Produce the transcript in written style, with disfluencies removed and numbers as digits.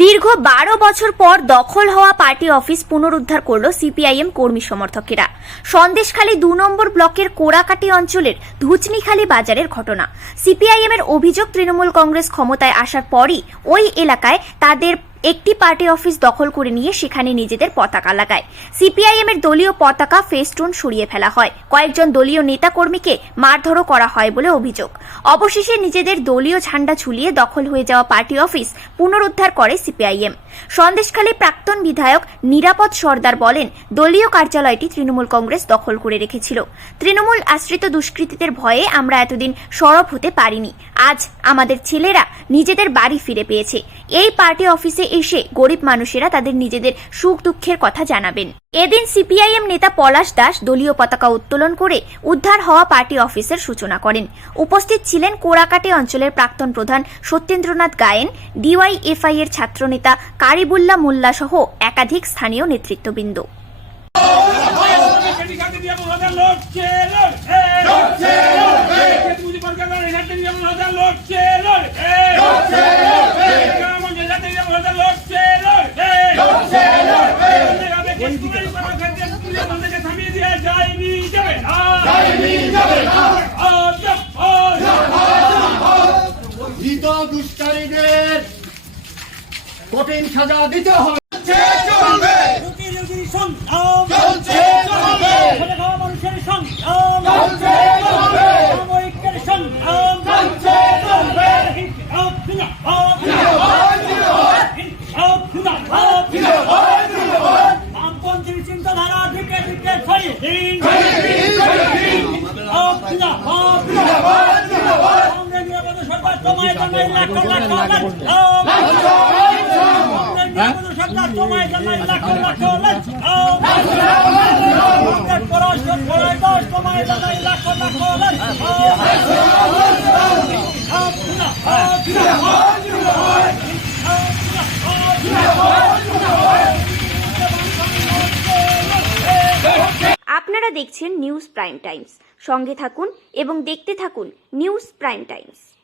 দীর্ঘ 12 বছর পর দখল হওয়া পার্টি অফিস পুনরুদ্ধার করল সিপিআইএম কর্মী সমর্থকেরা। সন্দেশখালী 2 নম্বর ব্লকের কোড়াকাটি অঞ্চলের ধুচনিখালী বাজারের ঘটনা। সিপিআইএম এর অভিযোগ, তৃণমূল কংগ্রেস ক্ষমতায় আসার পরই ওই এলাকায় তাদের একটি পার্টি অফিস দখল করে নিয়ে সেখানে নিজেদের পতাকা লাগায়। সিপিআইএম এর দলীয় পতাকা ফেস্টুন সরিয়ে ফেলা হয়। কয়েকজন দলীয় নেতাকর্মীকে মারধরও করা হয় বলে অভিযোগ। অবশেষে নিজেদের দলীয় ঝান্ডা ঝুলিয়ে দখল হয়ে যাওয়া পার্টি অফিস পুনরুদ্ধার করে সিপিআইএম। সন্দেশখালী প্রাক্তন বিধায়ক নিরাপদ সর্দার বলেন, দলীয় কার্যালয়টি তৃণমূল কংগ্রেস দখল করে রেখেছিল। তৃণমূল আশ্রিত দুষ্কৃতীদের ভয়ে আমরা এতদিন সরব হতে পারিনি। আজ আমাদের ছেলেরা নিজেদের বাড়ি ফিরে পেয়েছে। এই পার্টি অফিসে এসে গরিব মানুষেরা তাদের নিজেদের সুখ দুঃখের কথা জানাবেন। এদিন সিপিআইএম নেতা পলাশ দাস দলীয় পতাকা উত্তোলন করে উদ্ধার হওয়া পার্টি অফিসের সূচনা করেন। উপস্থিত ছিলেন কোড়াকাটি অঞ্চলের প্রাক্তন প্রধান সত্যেন্দ্রনাথ গায়েন, ডিওয়াইএফআই এর ছাত্রনেতা কারিবুল্লাহ মোল্লা সহ একাধিক স্থানীয় নেতৃত্ববৃন্দ। দুষ্কারীদের কঠিন সাজা দিতে হবে। মানুষের বামপন্থীর চিন্তাধারা দিকে দিকে ছড়িয়ে দিন। সরকার তোমায় জানাই লাখ লাখ সরকার তোমায় জানাই লাখ লাখ তোমায় জানাই লাখ আপনারা দেখছেন নিউজ প্রাইম টাইমস। সঙ্গে থাকুন এবং দেখতে থাকুন নিউজ প্রাইম টাইমস।